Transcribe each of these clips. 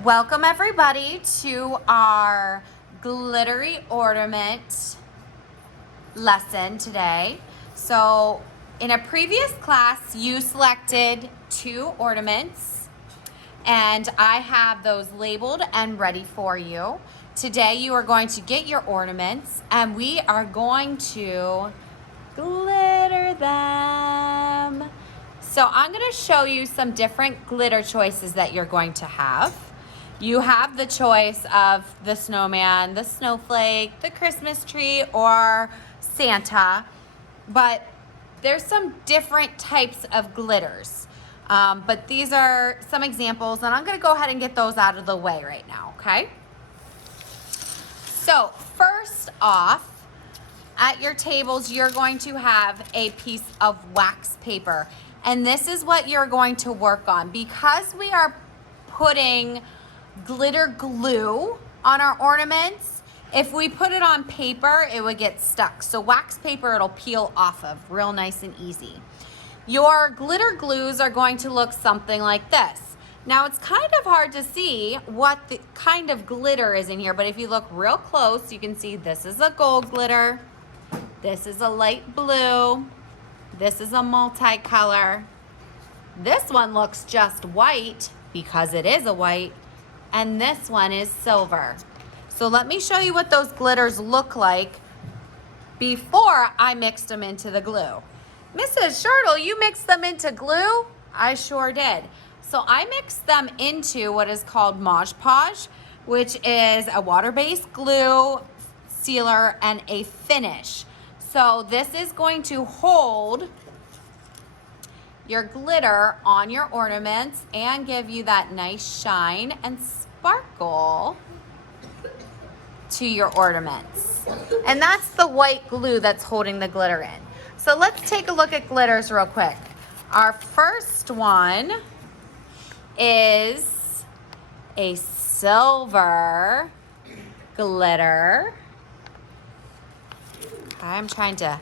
Welcome everybody to our glittery ornament lesson today. So in a previous class, you selected 2 ornaments and I have those labeled and ready for you. Today you are going to get your ornaments and we are going to glitter them. So I'm going to show you some different glitter choices that you're going to have. You have the choice of the snowman, the snowflake, the Christmas tree, or Santa, but there's some different types of glitters. But these are some examples, and I'm going to go ahead and get those out of the way right now, okay? So first off, at your tables, you're going to have a piece of wax paper. And this is what you're going to work on. Because we are putting glitter glue on our ornaments, if we put it on paper, it would get stuck. So wax paper, it'll peel off of real nice and easy. Your glitter glues are going to look something like this. Now it's kind of hard to see what the kind of glitter is in here, but if you look real close, you can see this is a gold glitter. This is a light blue. This is a multicolor. This one looks just white because it is a white. And this one is silver. So let me show you what those glitters look like before I mixed them into the glue. Mrs. Shirtle, you mixed them into glue? I sure did. So I mixed them into what is called Podge, which is a water-based glue, sealer, and a finish. So this is going to hold your glitter on your ornaments and give you that nice shine and sparkle to your ornaments. And that's the white glue that's holding the glitter in. So let's take a look at glitters real quick. Our first one is a silver glitter. I'm trying to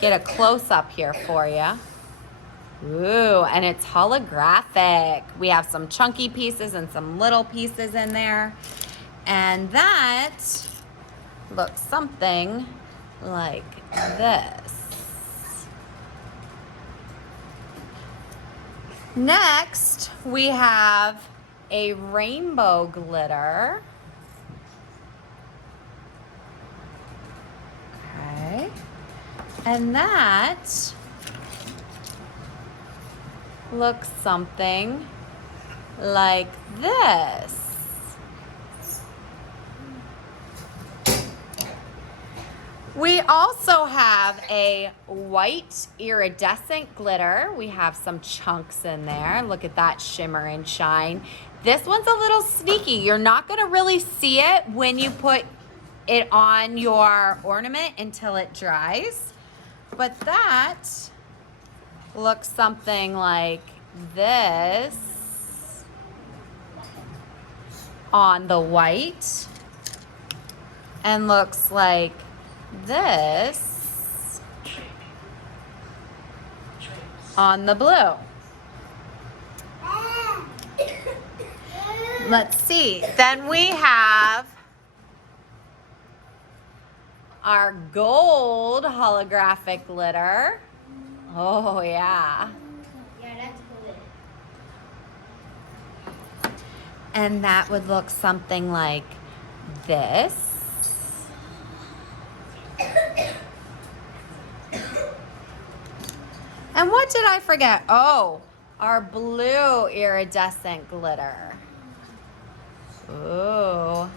get a close-up here for you. Ooh, and it's holographic. We have some chunky pieces and some little pieces in there. And that looks something like this. Next, we have a rainbow glitter. Okay. And that looks something like this. We also have a white iridescent glitter. We have some chunks in there. Look at that shimmer and shine. This one's a little sneaky. You're not going to really see it when you put it on your ornament until it dries. But that looks something like this on the white and looks like this on the blue. Let's see. Then we have our gold holographic glitter. Oh, yeah. Yeah, that's good. And that would look something like this. And what did I forget? Oh, our blue iridescent glitter. Ooh.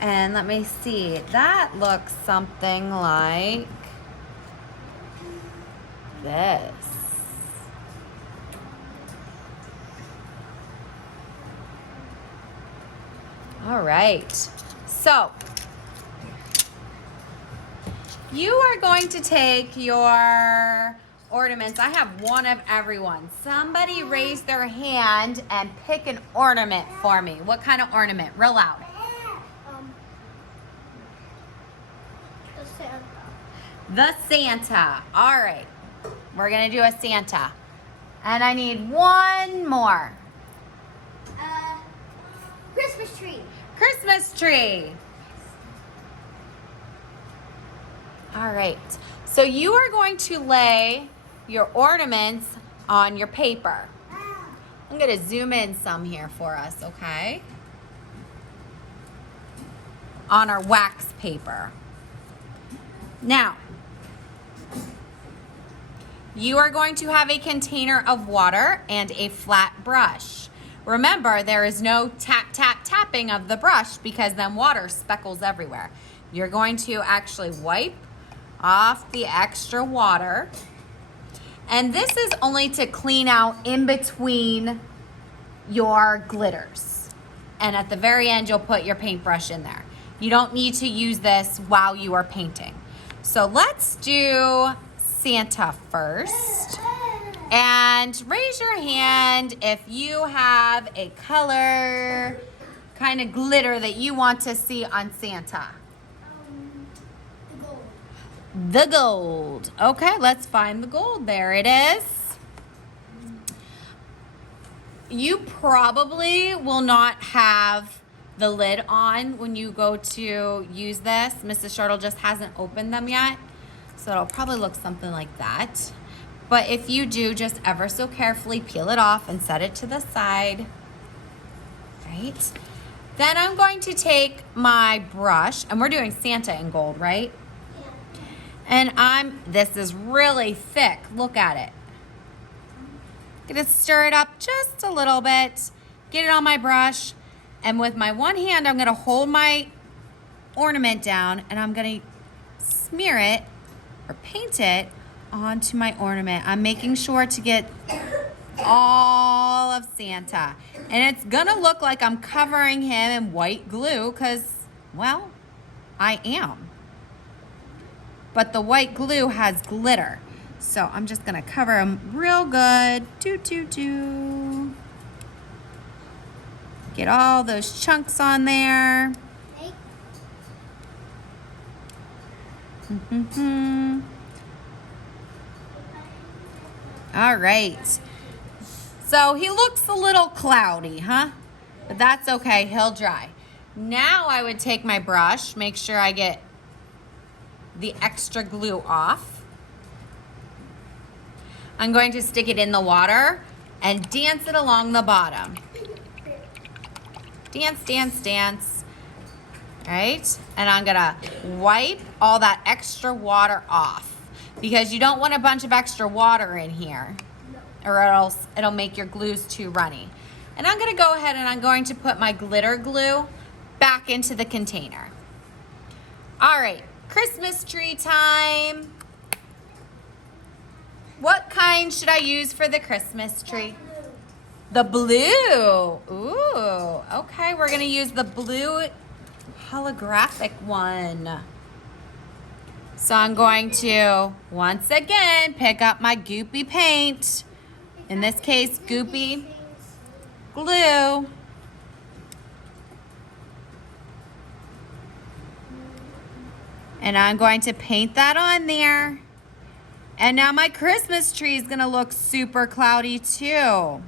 And let me see. That looks something like this. All right. So you are going to take your ornaments. I have one of everyone. Somebody raise their hand and pick an ornament for me. What kind of ornament? Real loud. The Santa. The Santa. All right. We're going to do a Santa. And I need one more. Christmas tree. Christmas tree. All right, so you are going to lay your ornaments on your paper. I'm gonna zoom in some here for us, okay? On our wax paper. Now, you are going to have a container of water and a flat brush. Remember, there is no tap, tap, tapping of the brush because then water speckles everywhere. You're going to actually wipe off the extra water. And this is only to clean out in between your glitters. And at the very end, you'll put your paintbrush in there. You don't need to use this while you are painting. So let's do Santa first. And raise your hand if you have a color kind of glitter that you want to see on Santa. The gold. The gold. Okay, let's find the gold. There it is. You probably will not have the lid on when you go to use this. Mrs. Shirtle just hasn't opened them yet, so it'll probably look something like that. But if you do, just ever so carefully peel it off and set it to the side. Right? Then I'm going to take my brush, and we're doing Santa in gold, right? Yeah. And this is really thick. Look at it. Gonna stir it up just a little bit, get it on my brush, and with my one hand, I'm gonna hold my ornament down and I'm gonna smear it or paint it onto my ornament. I'm making sure to get all of Santa. And it's gonna look like I'm covering him in white glue because, well, I am. But the white glue has glitter. So I'm just gonna cover him real good. Get all those chunks on there. Hey. All right. So he looks a little cloudy, huh? But that's okay, he'll dry. Now I would take my brush, make sure I get the extra glue off. I'm going to stick it in the water and dance it along the bottom. Dance, dance, dance. All right? And I'm gonna wipe all that extra water off because you don't want a bunch of extra water in here or else it'll make your glues too runny. And I'm gonna go ahead and I'm going to put my glitter glue back into the container. All right, Christmas tree time. What kind should I use for the Christmas tree? The blue. Ooh, okay, we're gonna use the blue holographic one. So I'm going to, once again, pick up my goopy paint. In this case, goopy glue. And I'm going to paint that on there. And now my Christmas tree is gonna look super cloudy too.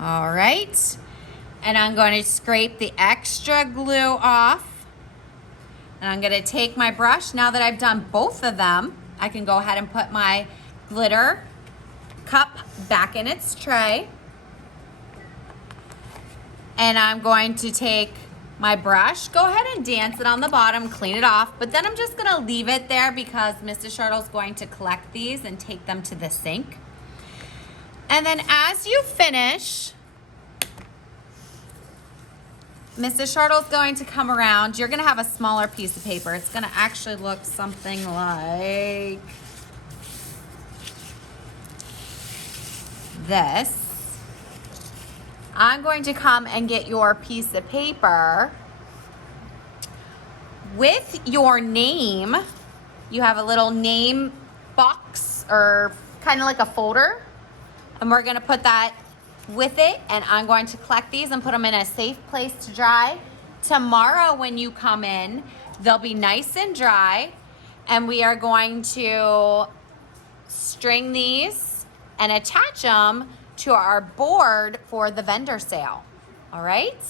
All right, and I'm going to scrape the extra glue off. And I'm gonna take my brush, now that I've done both of them, I can go ahead and put my glitter cup back in its tray. And I'm going to take my brush, go ahead and dance it on the bottom, clean it off, but then I'm just gonna leave it there because Mrs. Shirtle's going to collect these and take them to the sink. And then as you finish, Mrs. Shirtle's going to come around. You're gonna have a smaller piece of paper. It's gonna actually look something like this. I'm going to come and get your piece of paper with your name. You have a little name box or kind of like a folder. And we're gonna put that with it, and I'm going to collect these and put them in a safe place to dry. Tomorrow when you come in, they'll be nice and dry. And we are going to string these and attach them to our board for the vendor sale. All right?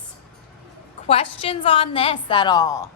Questions on this at all?